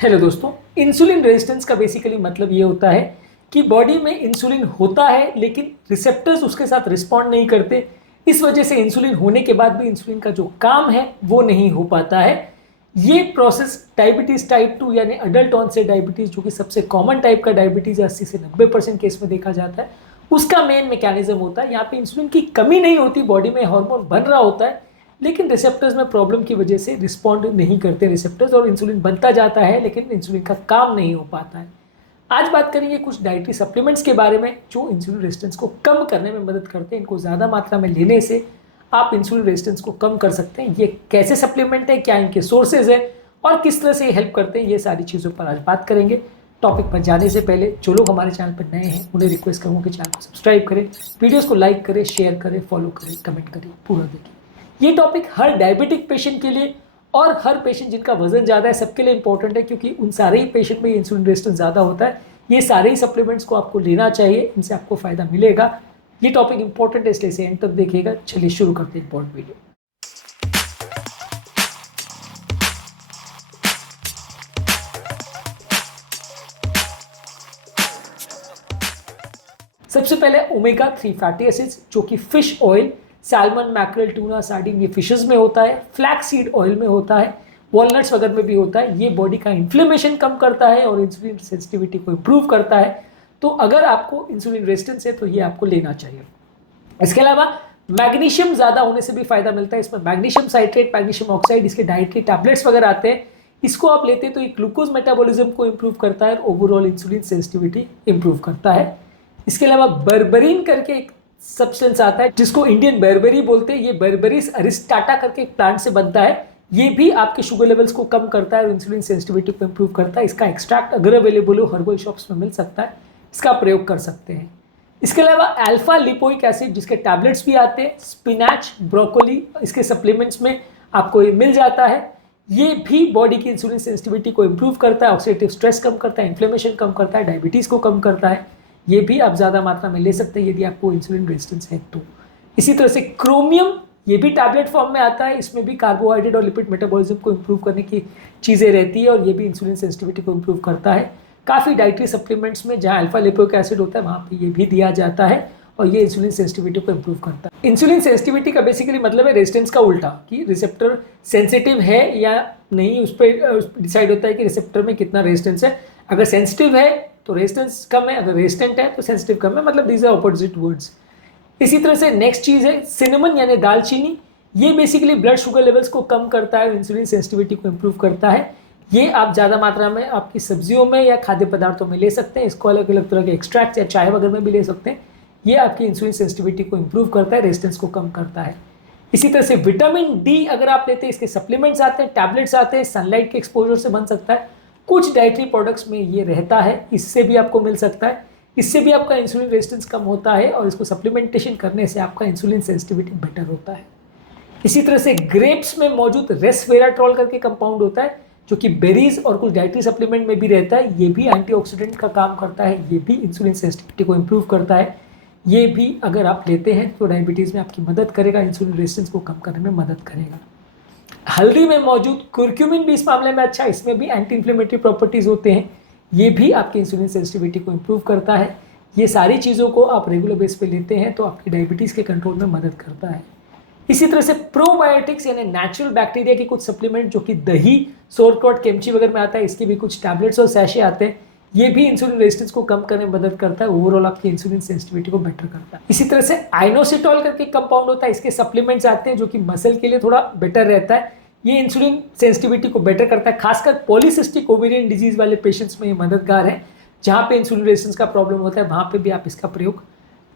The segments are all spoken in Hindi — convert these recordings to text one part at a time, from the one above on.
हेलो दोस्तों, इंसुलिन रेजिस्टेंस का बेसिकली मतलब ये होता है कि बॉडी में इंसुलिन होता है लेकिन रिसेप्टर्स उसके साथ रिस्पॉन्ड नहीं करते। इस वजह से इंसुलिन होने के बाद भी इंसुलिन का जो काम है वो नहीं हो पाता है। ये प्रोसेस डायबिटीज टाइप 2 यानी अडल्ट ऑनसेट डायबिटीज, जो कि सबसे कॉमन टाइप का डायबिटीज 80 से 90% केस में देखा जाता है, उसका मेन मैकेनिज्म होता है। यहाँ पे इंसुलिन की कमी नहीं होती, बॉडी में हार्मोन बन रहा होता है लेकिन रिसेप्टर्स में प्रॉब्लम की वजह से रिस्पॉन्ड नहीं करते रिसेप्टर्स, और इंसुलिन बनता जाता है लेकिन इंसुलिन का काम नहीं हो पाता है। आज बात करेंगे कुछ डाइटरी सप्लीमेंट्स के बारे में जो इंसुलिन रेजिस्टेंस को कम करने में मदद करते हैं। इनको ज़्यादा मात्रा में लेने से आप इंसुलिन रेजिस्टेंस को कम कर सकते हैं। ये कैसे सप्लीमेंट है, क्या इनके सोर्सेज है और किस तरह से ये हेल्प करते हैं, ये सारी चीज़ों पर आज बात करेंगे। टॉपिक पर जाने से पहले जो लोग हमारे चैनल पर नए हैं उन्हें रिक्वेस्ट करूँगा कि चैनल को सब्सक्राइब करें, वीडियोज़ को लाइक करें, शेयर करें, फॉलो करें, कमेंट करें, पूरा देखिए। ये टॉपिक हर डायबिटिक पेशेंट के लिए और हर पेशेंट जिनका वजन ज़्यादा है सबके लिए इंपॉर्टेंट है, क्योंकि उन सारे ही पेशेंट में इंसुलिन रेजिस्टेंस ज़्यादा होता है। ये सारे ही सप्लीमेंट्स को आपको लेना चाहिए, इनसे आपको फ़ायदा मिलेगा। ये टॉपिक इंपॉर्टेंट है इसलिए इसे एंड तक देखिएगा। चलिए शुरू करते हैं इंपॉर्टेंट वीडियो। सबसे पहले ओमेगा 3 फैटी एसिड्स, जो कि fish oil, salmon, mackerel, tuna, sardine, ये फिशेस में होता है, फ्लैक्स सीड ऑयल में होता है, वॉलनट्स वगैरह में भी होता है। ये बॉडी का इन्फ्लेमेशन कम करता है और इंसुलिन सेंसिटिविटी को इम्प्रूव करता है। तो अगर आपको इंसुलिन रेजिस्टेंस है तो ये आपको लेना चाहिए। इसके अलावा मैग्नीशियम ज़्यादा होने से भी फायदा मिलता है। इसमें मैग्नीशियम साइट्रेट, मैग्नीशियम ऑक्साइड, इसके डाइटरी टैबलेट्स वगैरह आते हैं। इसको आप लेते हैं तो ये ग्लूकोज मेटाबॉलिज्म को इम्प्रूव करता है और ओवरऑल इंसुलिन सेंसिटिविटी इम्प्रूव करता है। इसके अलावा बर्बरीन करके एक सब्सटेंस आता है जिसको इंडियन बर्बेरी बोलते हैं। ये बर्बेरिस अरिस्टाटा करके एक प्लांट से बनता है। ये भी आपके शुगर लेवल्स को कम करता है और इंसुलिन सेंसिटिविटी को इम्प्रूव करता है। इसका एक्सट्रैक्ट अगर अवेलेबल हो हर्बल शॉप्स में मिल सकता है, इसका प्रयोग कर सकते हैं। इसके अलावा अल्फा लिपोइक एसिड, जिसके टैबलेट्स भी आते हैं, स्पिनाच, ब्रोकोली, इसके सप्लीमेंट्स में आपको ये मिल जाता है। ये भी बॉडी की इंसुलिन सेंसिटिविटी को इम्प्रूव करता है, ऑक्सीडेटिव स्ट्रेस कम करता है, इन्फ्लेमेशन कम करता है, डायबिटीज़ को कम करता है। ये भी आप ज़्यादा मात्रा में ले सकते हैं यदि आपको इंसुलिन रेजिस्टेंस है तो। इसी तरह से क्रोमियम, ये भी टैबलेट फॉर्म में आता है। इसमें भी कार्बोहाइड्रेट और लिपिड मेटाबॉलिज्म को इम्प्रूव करने की चीज़ें रहती है और ये भी इंसुलिन सेंसिटिविटी को इम्प्रूव करता है। काफ़ी डाइटरी सप्लीमेंट्स में जहाँ अल्फा लिपोइक एसिड होता है वहाँ पे ये भी दिया जाता है और ये इंसुलिन सेंसिटिविटी को इम्प्रूव करता है। इंसुलिन सेंसिटिविटी का बेसिकली मतलब है रेजिस्टेंस का उल्टा, कि रिसेप्टर सेंसिटिव है या नहीं, उस पर डिसाइड होता है कि रिसेप्टर में कितना रेजिस्टेंस है। अगर सेंसिटिव है तो रेजिस्टेंस कम है, अगर रेजिस्टेंट है तो सेंसिटिव कम है, मतलब दीज आर ऑपोजिट वर्ड्स। इसी तरह से नेक्स्ट चीज़ है सिनेमन यानी दालचीनी। ये बेसिकली ब्लड शुगर लेवल्स को कम करता है, इंसुलिन सेंसिटिविटी को इम्प्रूव करता है। ये आप ज़्यादा मात्रा में आपकी सब्जियों में या खाद्य पदार्थों में ले सकते हैं। इसको अलग अलग तरह के एक्सट्रैक्ट या चाय वगैरह में भी ले सकते हैं। ये आपकी इंसुलिन सेंसिटिविटी को इम्प्रूव करता है, रेजिस्टेंस को कम करता है। इसी तरह से विटामिन डी अगर आप लेते हैं, इसके सप्लीमेंट्स आते हैं, टैबलेट्स आते हैं, सनलाइट के एक्सपोजर से बन सकता है। कुछ डाइटरी प्रोडक्ट्स में ये रहता है, इससे भी आपको मिल सकता है। इससे भी आपका इंसुलिन रेजिस्टेंस कम होता है और इसको सप्लीमेंटेशन करने से आपका इंसुलिन सेंसिटिविटी बेटर होता है। इसी तरह से ग्रेप्स में मौजूद रेसवेराट्रोल करके कंपाउंड होता है, जो कि बेरीज और कुछ डाइटरी सप्लीमेंट में भी रहता है। ये भी एंटीऑक्सीडेंट का काम करता है, ये भी इंसुलिन सेंसिटिविटी को इम्प्रूव करता है। ये भी अगर आप लेते हैं तो डायबिटीज़ में आपकी मदद करेगा, इंसुलिन रेजिस्टेंस को कम करने में मदद करेगा। हल्दी में मौजूद कुर्क्यूमिन भी इस मामले में अच्छा, इसमें भी एंटी इन्फ्लेमेटरी प्रॉपर्टीज़ होते हैं। ये भी आपकी इंसुलिन सेंसिटिविटी को इम्प्रूव करता है। ये सारी चीज़ों को आप रेगुलर बेस पे लेते हैं तो आपकी डायबिटीज़ के कंट्रोल में मदद करता है। इसी तरह से प्रोबायोटिक्स यानी नेचुरल बैक्टीरिया के कुछ सप्लीमेंट, जो कि दही, सोरक्रॉट, किमची वगैरह में आता है, इसके भी कुछ टैबलेट्स और सैशे आते हैं। ये भी इंसुलिन रेजिस्टेंस को कम करने में मदद करता है, ओवरऑल आपकी इंसुलिन सेंसिटिविटी को बेटर करता है। इसी तरह से आइनोसिटॉल करके कंपाउंड होता है, इसके सप्लीमेंट्स आते हैं जो कि मसल के लिए थोड़ा बेटर रहता है। ये इंसुलिन सेंसिटिविटी को बेटर करता है, खासकर पॉलीसिस्टिक ओवेरियन डिजीज वाले पेशेंट्स में ये मददगार है। जहाँ पे इंसुलिन रेजिस्टेंस का प्रॉब्लम होता है वहाँ पे भी आप इसका प्रयोग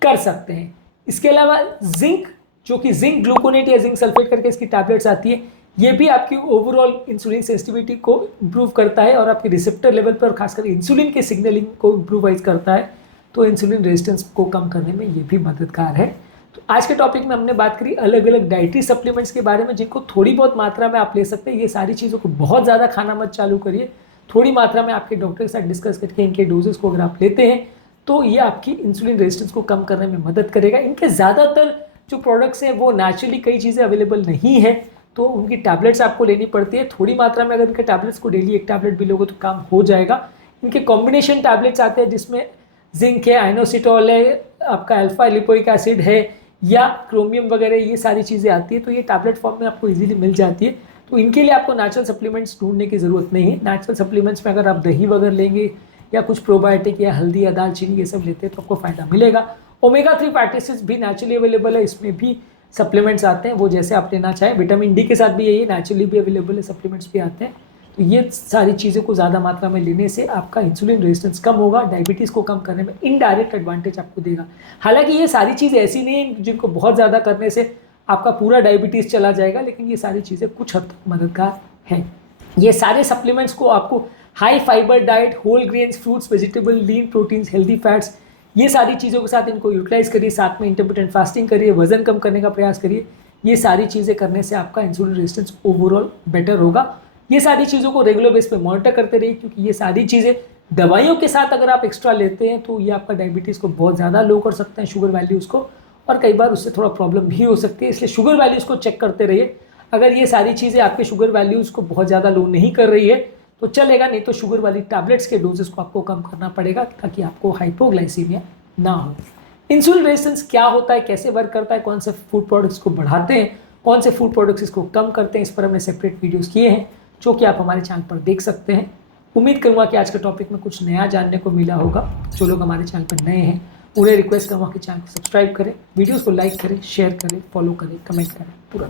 कर सकते हैं। इसके अलावा जिंक, जो कि जिंक ग्लूकोनेट या जिंक सल्फेट करके इसकी टैबलेट्स आती है, ये भी आपकी ओवरऑल इंसुलिन सेंसिटिविटी को इम्प्रूव करता है और आपके रिसेप्टर लेवल पर खासकर इंसुलिन के सिग्नलिंग को इम्प्रूवाइज करता है। तो इंसुलिन रेजिस्टेंस को कम करने में ये भी मददगार है। तो आज के टॉपिक में हमने बात करी अलग अलग डाइटरी सप्लीमेंट्स के बारे में, जिनको थोड़ी बहुत मात्रा में आप ले सकते हैं। ये सारी चीज़ों को बहुत ज़्यादा खाना मत चालू करिए, थोड़ी मात्रा में आपके डॉक्टर के साथ डिस्कस करके इनके डोजेस को अगर आप लेते हैं तो ये आपकी इंसुलिन रेजिस्टेंस को कम करने में मदद करेगा। इनके ज़्यादातर जो प्रोडक्ट्स हैं वो नेचुरली कई चीज़ें अवेलेबल नहीं है, तो उनकी टैबलेट्स आपको लेनी पड़ती है थोड़ी मात्रा में। अगर इनके टैबलेट्स को डेली एक टैबलेट भी लोगे तो काम हो जाएगा। इनके कॉम्बिनेशन टैबलेट्स आते हैं जिसमें जिंक है, आइनोसिटोल है, आपका अल्फा लिपोइक एसिड है या क्रोमियम वगैरह, ये सारी चीज़ें आती है। तो ये टैबलेट फॉर्म में आपको इजीली मिल जाती है। तो इनके लिए आपको नेचुरल सप्लीमेंट्स ढूंढने की ज़रूरत नहीं है। नेचुरल सप्लीमेंट्स में अगर आप दही वगैरह लेंगे या कुछ प्रोबायोटिक या हल्दी या दालचीनी ये सब लेते हैं तो आपको फ़ायदा मिलेगा। ओमेगा 3 फैटी एसिड्स भी नेचुरली अवेलेबल है, इसमें भी सप्लीमेंट्स आते हैं, वो जैसे आप लेना चाहें। विटामिन डी के साथ भी यही नेचुरली भी अवेलेबल है, सप्लीमेंट्स भी आते हैं। तो ये सारी चीज़ों को ज़्यादा मात्रा में लेने से आपका इंसुलिन रेजिस्टेंस कम होगा, डायबिटीज़ को कम करने में इनडायरेक्ट एडवांटेज आपको देगा। हालांकि ये सारी चीज़ ऐसी नहीं है जिनको बहुत ज़्यादा करने से आपका पूरा डायबिटीज़ चला जाएगा, लेकिन ये सारी चीज़ें कुछ हद तक मददगार हैं। ये सारे सप्लीमेंट्स को आपको high fibre diet, whole grains, fruits, vegetable, lean proteins, healthy fats, ये सारी चीज़ों के साथ इनको यूटिलाइज करिए। साथ में इंटरमिटेंट फास्टिंग करिए, वजन कम करने का प्रयास करिए। ये सारी चीज़ें करने से आपका इंसुलिन रेजिस्टेंस ओवरऑल बेटर होगा। ये सारी चीज़ों को रेगुलर बेस पे मॉनिटर करते रहिए, क्योंकि ये सारी चीज़ें दवाइयों के साथ अगर आप एक्स्ट्रा लेते हैं तो ये आपका डायबिटीज़ को बहुत ज़्यादा लो कर सकते हैं, शुगर वैल्यूज़ को, और कई बार उससे थोड़ा प्रॉब्लम भी हो सकती है। इसलिए शुगर वैल्यूज़ को चेक करते रहिए। अगर ये सारी चीज़ें आपके शुगर वैल्यूज़ को बहुत ज़्यादा लो नहीं कर रही है तो चलेगा, नहीं तो शुगर वाली टैबलेट्स के डोजेस को आपको कम करना पड़ेगा ताकि आपको हाइपोग्लाइसीमिया ना हो। इंसुलिन रेजिस्टेंस क्या होता है, कैसे वर्क करता है, कौन से फूड प्रोडक्ट्स को बढ़ाते हैं, कौन से फूड प्रोडक्ट्स इसको कम करते हैं, इस पर हमने सेपरेट वीडियोस किए हैं जो कि आप हमारे चैनल पर देख सकते हैं। उम्मीद करूँगा कि आज के टॉपिक में कुछ नया जानने को मिला होगा। जो लोग हमारे चैनल पर नए हैं उन्हें रिक्वेस्ट करूँगा कि चैनल को सब्सक्राइब करें, वीडियोज़ को लाइक करें, शेयर करें, फॉलो करें, कमेंट करें, पूरा